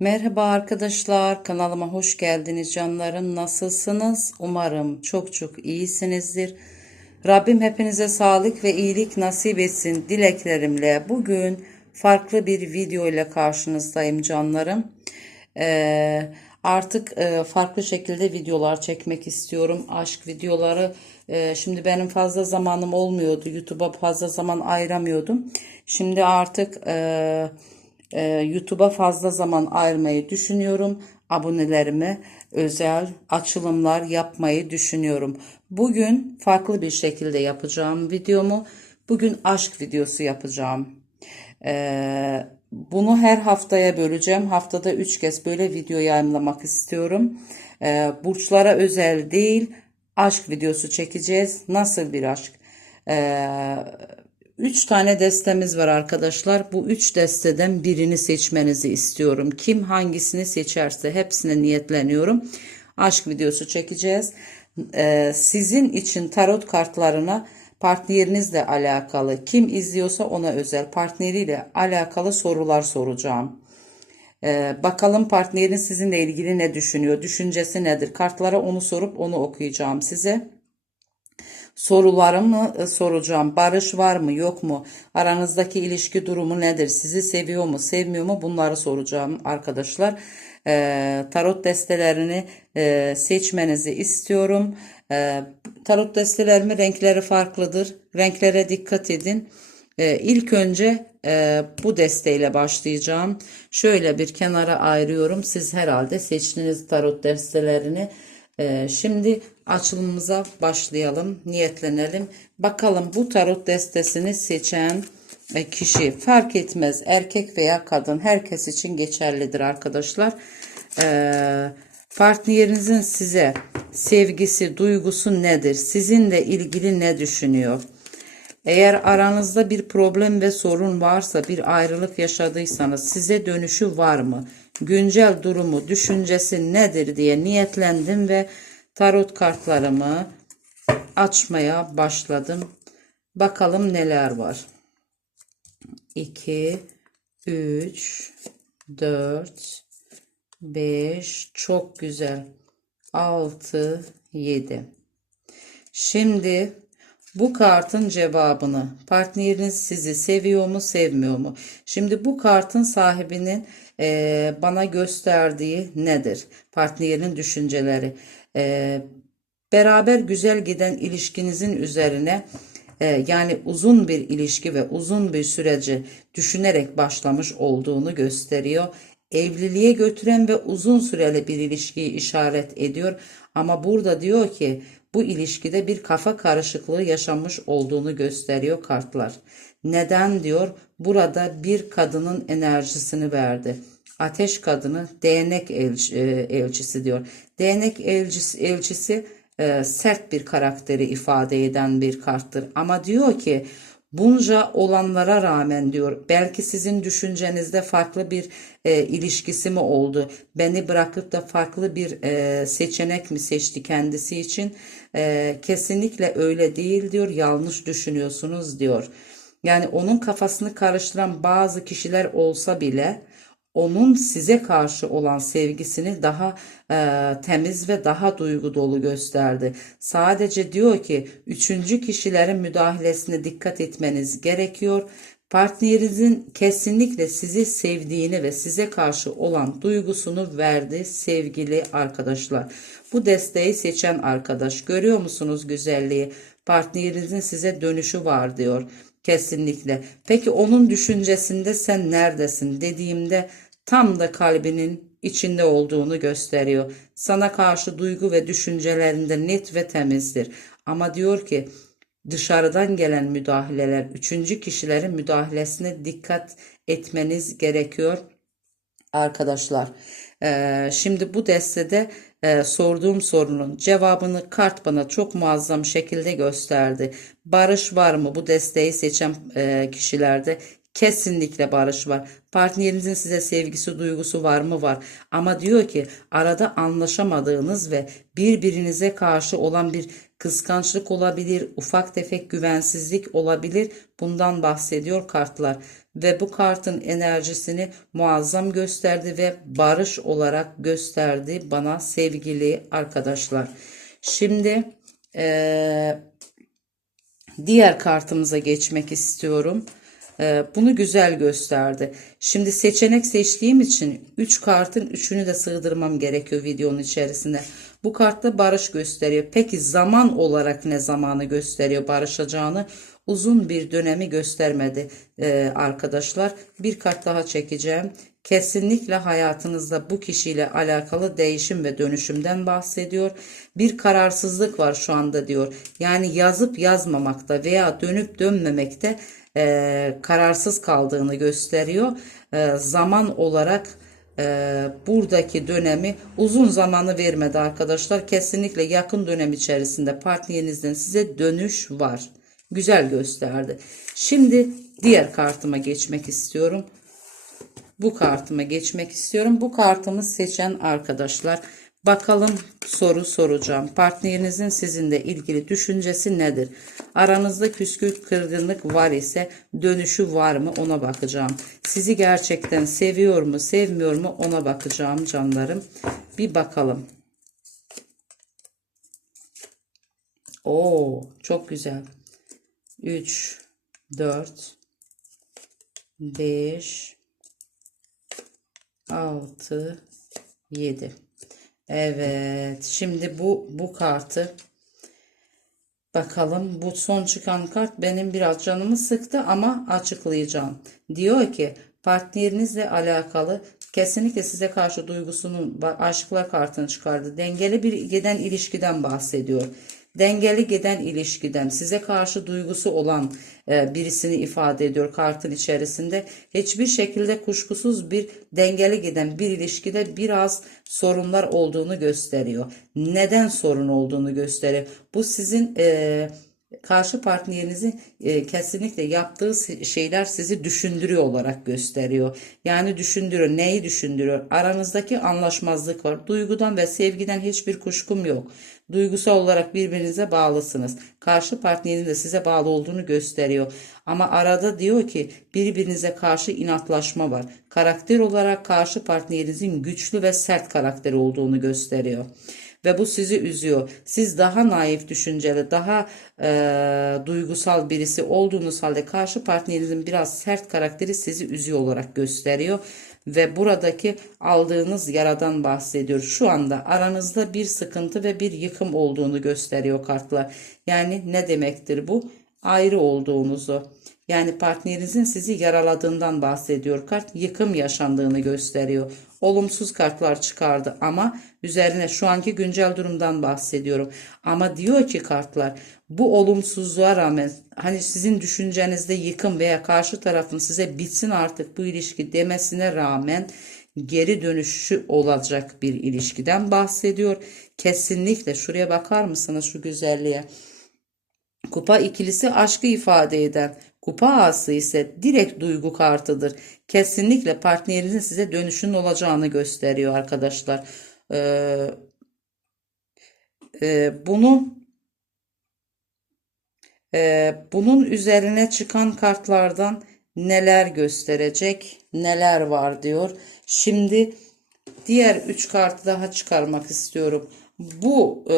Merhaba arkadaşlar, kanalıma hoş geldiniz canlarım. Nasılsınız? Umarım çok çok iyisinizdir. Rabbim hepinize sağlık ve iyilik nasip etsin dileklerimle. Bugün farklı bir video ile karşınızdayım canlarım. Ee, artık e, farklı şekilde videolar çekmek istiyorum. Aşk videoları. e, şimdi benim fazla zamanım olmuyordu. YouTube'a fazla zaman ayıramıyordum. Şimdi artık e, e, YouTube'a fazla zaman ayırmayı düşünüyorum. Abonelerime özel açılımlar yapmayı düşünüyorum. Bugün farklı bir şekilde yapacağım videomu. Bugün aşk videosu yapacağım. Ee, bunu her haftaya böleceğim. Haftada 3 kez böyle video yayınlamak istiyorum. Ee, burçlara özel değil, aşk videosu çekeceğiz. Nasıl bir aşk? Ee, 3 tane destemiz var arkadaşlar. Bu 3 desteden birini seçmenizi istiyorum. Kim hangisini seçerse hepsine niyetleniyorum. Aşk videosu çekeceğiz. Ee, sizin için tarot kartlarına partnerinizle alakalı kim izliyorsa ona özel partneriyle alakalı sorular soracağım. Ee, bakalım partnerin sizinle ilgili ne düşünüyor, düşüncesi nedir? Kartlara onu sorup onu okuyacağım size. Sorularımı e, soracağım. Barış var mı, yok mu? Aranızdaki ilişki durumu nedir? Sizi seviyor mu, sevmiyor mu? Bunları soracağım arkadaşlar. Ee, tarot destelerini e, seçmenizi istiyorum. Ee, tarot destelerimin renkleri farklıdır. Renklere dikkat edin. Ee, ilk önce e, bu desteğiyle başlayacağım. Şöyle bir kenara ayırıyorum. Siz herhalde seçtiğiniz tarot destelerini. Ee, şimdi açılımımıza başlayalım. Niyetlenelim. Bakalım bu tarot destesini seçen e, kişi fark etmez erkek veya kadın herkes için geçerlidir arkadaşlar. Ee, partnerinizin size sevgisi, duygusu nedir? Sizinle ilgili ne düşünüyor? Eğer aranızda bir problem ve sorun varsa, bir ayrılık yaşadıysanız size dönüşü var mı? Güncel durumu, düşüncesi nedir diye niyetlendim ve tarot kartlarımı açmaya başladım. Bakalım neler var. 2 3 4 5 çok güzel. 6 7 Şimdi bu kartın cevabını partneriniz sizi seviyor mu sevmiyor mu? Şimdi bu kartın sahibinin e, bana gösterdiği nedir? Partnerinin düşünceleri. E, beraber güzel giden ilişkinizin üzerine e, yani uzun bir ilişki ve uzun bir süreci düşünerek başlamış olduğunu gösteriyor. Evliliğe götüren ve uzun süreli bir ilişkiyi işaret ediyor. Ama burada diyor ki bu ilişkide bir kafa karışıklığı yaşanmış olduğunu gösteriyor kartlar. Neden diyor? Burada bir kadının enerjisini verdi. Ateş kadını değnek e, elçisi diyor. Değnek elçisi, elçisi sert bir karakteri ifade eden bir karttır. Ama diyor ki bunca olanlara rağmen diyor belki sizin düşüncenizde farklı bir e, ilişkisi mi oldu? Beni bırakıp da farklı bir e, seçenek mi seçti kendisi için? E, kesinlikle öyle değil diyor. Yanlış düşünüyorsunuz diyor. Yani onun kafasını karıştıran bazı kişiler olsa bile onun size karşı olan sevgisini daha e, temiz ve daha duygu dolu gösterdi. Sadece diyor ki üçüncü kişilerin müdahalesine dikkat etmeniz gerekiyor. Partnerinizin kesinlikle sizi sevdiğini ve size karşı olan duygusunu verdi sevgili arkadaşlar. Bu desteği seçen arkadaş görüyor musunuz güzelliği? Partnerinizin size dönüşü var diyor. Kesinlikle. Peki onun düşüncesinde sen neredesin dediğimde tam da kalbinin içinde olduğunu gösteriyor. Sana karşı duygu ve düşüncelerinde net ve temizdir. Ama diyor ki dışarıdan gelen müdahaleler, üçüncü kişilerin müdahalesine dikkat etmeniz gerekiyor arkadaşlar. Ee, şimdi bu destede e, sorduğum sorunun cevabını kart bana çok muazzam şekilde gösterdi. Barış var mı bu desteği seçen e, kişilerde? Kesinlikle barış var. Partnerinizin size sevgisi, duygusu var mı? Var. Ama diyor ki arada anlaşamadığınız ve birbirinize karşı olan bir kıskançlık olabilir, ufak tefek güvensizlik olabilir. Bundan bahsediyor kartlar. Ve bu kartın enerjisini muazzam gösterdi ve barış olarak gösterdi bana sevgili arkadaşlar. Şimdi eee Diğer kartımıza geçmek istiyorum. Ee, Bunu güzel gösterdi. Şimdi seçenek seçtiğim için 3 kartın 3'ünü de sığdırmam gerekiyor videonun içerisine. Bu kartta barış gösteriyor. Peki zaman olarak ne zamanı gösteriyor barışacağını? Uzun bir dönemi göstermedi ee, arkadaşlar. Bir kart daha çekeceğim. Kesinlikle hayatınızda bu kişiyle alakalı değişim ve dönüşümden bahsediyor. Bir kararsızlık var şu anda diyor. Yani yazıp yazmamakta veya dönüp dönmemekte e, kararsız kaldığını gösteriyor. E, zaman olarak e, buradaki dönemi uzun zamanı vermedi arkadaşlar. Kesinlikle yakın dönem içerisinde partnerinizden size dönüş var. Güzel gösterdi. Şimdi diğer kartıma geçmek istiyorum bu kartıma geçmek istiyorum. Bu kartımı seçen arkadaşlar bakalım soru soracağım. Partnerinizin sizinle ilgili düşüncesi nedir? Aranızda küskün kırgınlık var ise dönüşü var mı ona bakacağım. Sizi gerçekten seviyor mu sevmiyor mu ona bakacağım canlarım. Bir bakalım. Oo çok güzel. 3 4 5 6 7 Evet şimdi bu bu kartı bakalım bu son çıkan kart benim biraz canımı sıktı ama açıklayacağım. Diyor ki partnerinizle alakalı kesinlikle size karşı duygusunu aşklar kartını çıkardı. Dengeli bir giden ilişkiden bahsediyor dengeli giden ilişkiden size karşı duygusu olan e, birisini ifade ediyor kartın içerisinde. Hiçbir şekilde kuşkusuz bir dengeli giden bir ilişkide biraz sorunlar olduğunu gösteriyor. Neden sorun olduğunu gösteriyor. Bu sizin e, karşı partnerinizin e, kesinlikle yaptığı şeyler sizi düşündürüyor olarak gösteriyor. Yani düşündürüyor. Neyi düşündürüyor? Aranızdaki anlaşmazlık var. Duygudan ve sevgiden hiçbir kuşkum yok. Duygusal olarak birbirinize bağlısınız. Karşı partnerin de size bağlı olduğunu gösteriyor. Ama arada diyor ki birbirinize karşı inatlaşma var. Karakter olarak karşı partnerinizin güçlü ve sert karakteri olduğunu gösteriyor ve bu sizi üzüyor. Siz daha naif düşünceli, daha e, duygusal birisi olduğunuz halde karşı partnerinizin biraz sert karakteri sizi üzüyor olarak gösteriyor ve buradaki aldığınız yaradan bahsediyor. Şu anda aranızda bir sıkıntı ve bir yıkım olduğunu gösteriyor kartlar. Yani ne demektir bu? Ayrı olduğunuzu. Yani partnerinizin sizi yaraladığından bahsediyor. Kart yıkım yaşandığını gösteriyor. Olumsuz kartlar çıkardı ama üzerine şu anki güncel durumdan bahsediyorum. Ama diyor ki kartlar bu olumsuzluğa rağmen hani sizin düşüncenizde yıkım veya karşı tarafın size bitsin artık bu ilişki demesine rağmen geri dönüşü olacak bir ilişkiden bahsediyor. Kesinlikle şuraya bakar mısınız şu güzelliğe? Kupa ikilisi aşkı ifade eden, kupa ağası ise direkt duygu kartıdır. Kesinlikle partnerinizin size dönüşünün olacağını gösteriyor arkadaşlar. Ee, e, bunu e, bunun üzerine çıkan kartlardan neler gösterecek, neler var diyor. Şimdi diğer 3 kartı daha çıkarmak istiyorum. Bu e,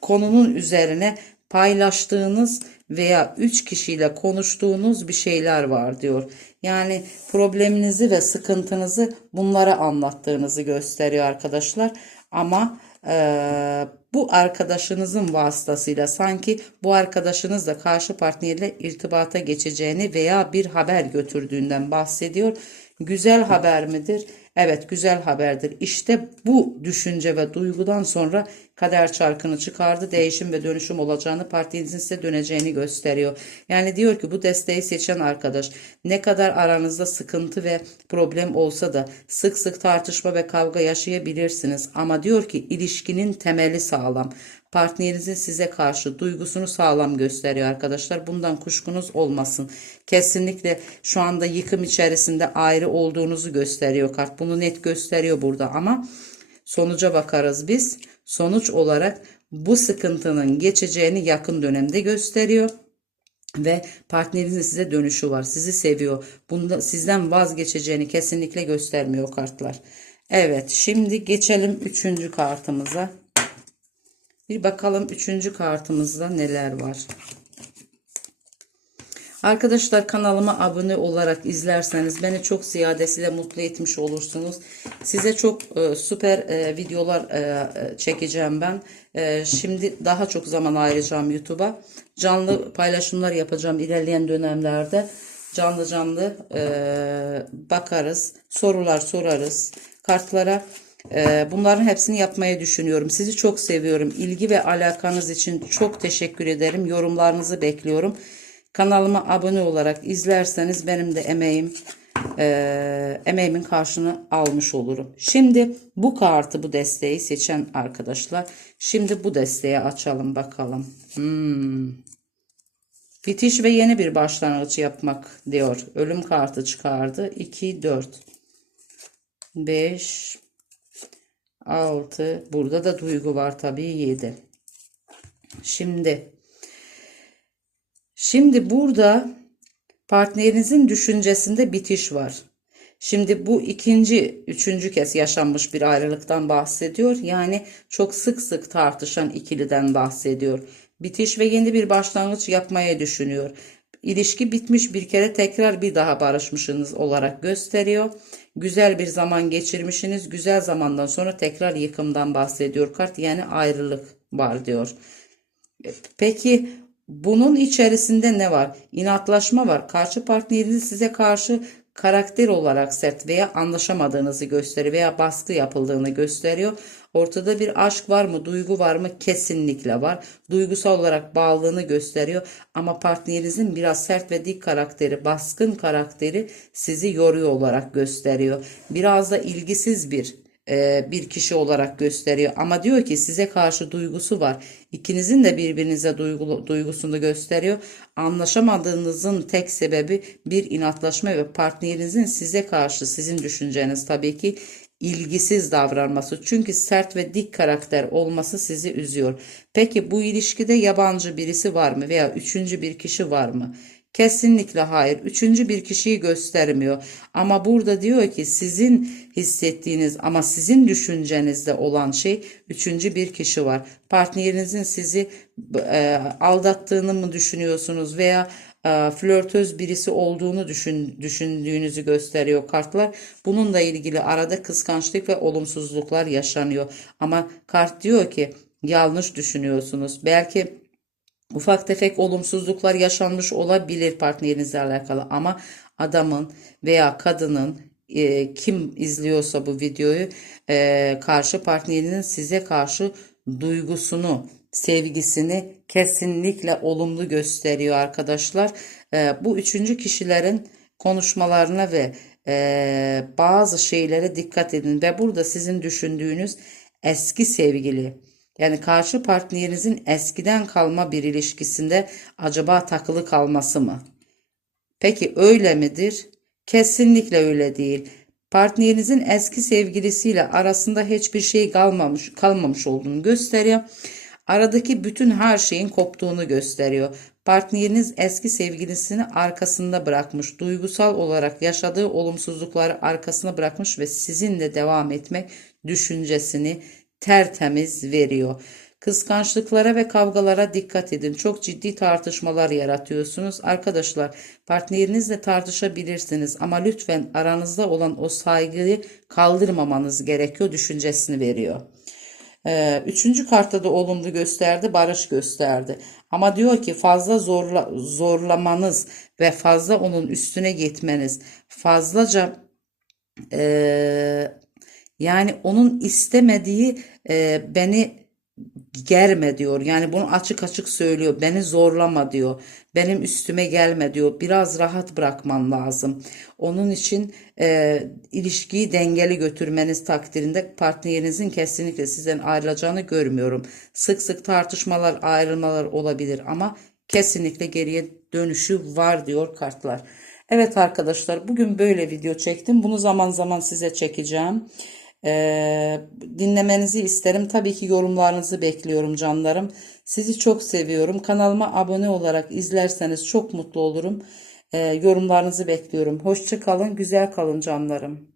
konunun üzerine paylaştığınız veya 3 kişiyle konuştuğunuz bir şeyler var diyor. Yani probleminizi ve sıkıntınızı bunlara anlattığınızı gösteriyor arkadaşlar. Ama e, bu arkadaşınızın vasıtasıyla sanki bu arkadaşınız da karşı partnerle irtibata geçeceğini veya bir haber götürdüğünden bahsediyor. Güzel haber midir? Evet güzel haberdir. İşte bu düşünce ve duygudan sonra kader çarkını çıkardı. Değişim ve dönüşüm olacağını, partinizin size döneceğini gösteriyor. Yani diyor ki bu desteği seçen arkadaş ne kadar aranızda sıkıntı ve problem olsa da sık sık tartışma ve kavga yaşayabilirsiniz. Ama diyor ki ilişkinin temeli sağlam. Partnerinizin size karşı duygusunu sağlam gösteriyor arkadaşlar. Bundan kuşkunuz olmasın. Kesinlikle şu anda yıkım içerisinde ayrı olduğunuzu gösteriyor kart. Bunu net gösteriyor burada ama sonuca bakarız biz. Sonuç olarak bu sıkıntının geçeceğini yakın dönemde gösteriyor ve partnerinizin size dönüşü var. Sizi seviyor. Bunda sizden vazgeçeceğini kesinlikle göstermiyor kartlar. Evet, şimdi geçelim üçüncü kartımıza. Bir bakalım üçüncü kartımızda neler var. Arkadaşlar kanalıma abone olarak izlerseniz beni çok ziyadesiyle mutlu etmiş olursunuz. Size çok e, süper e, videolar e, e, çekeceğim ben. E, şimdi daha çok zaman ayıracağım YouTube'a. Canlı paylaşımlar yapacağım ilerleyen dönemlerde. Canlı canlı e, bakarız, sorular sorarız. Kartlara ee, Bunların hepsini yapmayı düşünüyorum. Sizi çok seviyorum. İlgi ve alakanız için çok teşekkür ederim. Yorumlarınızı bekliyorum. Kanalıma abone olarak izlerseniz benim de emeğim e, emeğimin karşını almış olurum. Şimdi bu kartı bu desteği seçen arkadaşlar. Şimdi bu desteği açalım bakalım. Hmm. Bitiş ve yeni bir başlangıç yapmak diyor. Ölüm kartı çıkardı. 2, 4, 5, 6 burada da duygu var tabii 7 şimdi şimdi burada partnerinizin düşüncesinde bitiş var şimdi bu ikinci üçüncü kez yaşanmış bir ayrılıktan bahsediyor yani çok sık sık tartışan ikiliden bahsediyor bitiş ve yeni bir başlangıç yapmaya düşünüyor İlişki bitmiş bir kere tekrar bir daha barışmışsınız olarak gösteriyor. Güzel bir zaman geçirmişsiniz. Güzel zamandan sonra tekrar yıkımdan bahsediyor kart. Yani ayrılık var diyor. Peki bunun içerisinde ne var? İnatlaşma var. Karşı partneriniz size karşı karakter olarak sert veya anlaşamadığınızı gösteriyor veya baskı yapıldığını gösteriyor. Ortada bir aşk var mı, duygu var mı? Kesinlikle var. Duygusal olarak bağlılığını gösteriyor ama partnerinizin biraz sert ve dik karakteri, baskın karakteri sizi yoruyor olarak gösteriyor. Biraz da ilgisiz bir e, bir kişi olarak gösteriyor. Ama diyor ki size karşı duygusu var. İkinizin de birbirinize duygu, duygusunu gösteriyor. Anlaşamadığınızın tek sebebi bir inatlaşma ve partnerinizin size karşı sizin düşünceniz tabii ki ilgisiz davranması. Çünkü sert ve dik karakter olması sizi üzüyor. Peki bu ilişkide yabancı birisi var mı veya üçüncü bir kişi var mı? Kesinlikle hayır. Üçüncü bir kişiyi göstermiyor. Ama burada diyor ki sizin hissettiğiniz ama sizin düşüncenizde olan şey üçüncü bir kişi var. Partnerinizin sizi e, aldattığını mı düşünüyorsunuz veya e, flörtöz birisi olduğunu düşün, düşündüğünüzü gösteriyor kartlar. Bununla ilgili arada kıskançlık ve olumsuzluklar yaşanıyor. Ama kart diyor ki yanlış düşünüyorsunuz. Belki ufak tefek olumsuzluklar yaşanmış olabilir partnerinizle alakalı ama adamın veya kadının e, kim izliyorsa bu videoyu e, karşı partnerinin size karşı duygusunu sevgisini kesinlikle olumlu gösteriyor arkadaşlar. E, bu üçüncü kişilerin konuşmalarına ve e, bazı şeylere dikkat edin ve burada sizin düşündüğünüz eski sevgili yani karşı partnerinizin eskiden kalma bir ilişkisinde acaba takılı kalması mı? Peki öyle midir? Kesinlikle öyle değil. Partnerinizin eski sevgilisiyle arasında hiçbir şey kalmamış, kalmamış olduğunu gösteriyor. Aradaki bütün her şeyin koptuğunu gösteriyor. Partneriniz eski sevgilisini arkasında bırakmış, duygusal olarak yaşadığı olumsuzlukları arkasına bırakmış ve sizinle devam etmek düşüncesini tertemiz veriyor. Kıskançlıklara ve kavgalara dikkat edin. Çok ciddi tartışmalar yaratıyorsunuz. Arkadaşlar partnerinizle tartışabilirsiniz ama lütfen aranızda olan o saygıyı kaldırmamanız gerekiyor düşüncesini veriyor. Ee, üçüncü kartta da olumlu gösterdi, barış gösterdi. Ama diyor ki fazla zorla, zorlamanız ve fazla onun üstüne gitmeniz, fazlaca e, yani onun istemediği e, beni germe diyor. Yani bunu açık açık söylüyor. Beni zorlama diyor. Benim üstüme gelme diyor. Biraz rahat bırakman lazım. Onun için e, ilişkiyi dengeli götürmeniz takdirinde partnerinizin kesinlikle sizden ayrılacağını görmüyorum. Sık sık tartışmalar, ayrılmalar olabilir ama kesinlikle geriye dönüşü var diyor kartlar. Evet arkadaşlar bugün böyle video çektim. Bunu zaman zaman size çekeceğim. Ee, dinlemenizi isterim. Tabii ki yorumlarınızı bekliyorum canlarım. Sizi çok seviyorum. Kanalıma abone olarak izlerseniz çok mutlu olurum. Ee, yorumlarınızı bekliyorum. Hoşça kalın, güzel kalın canlarım.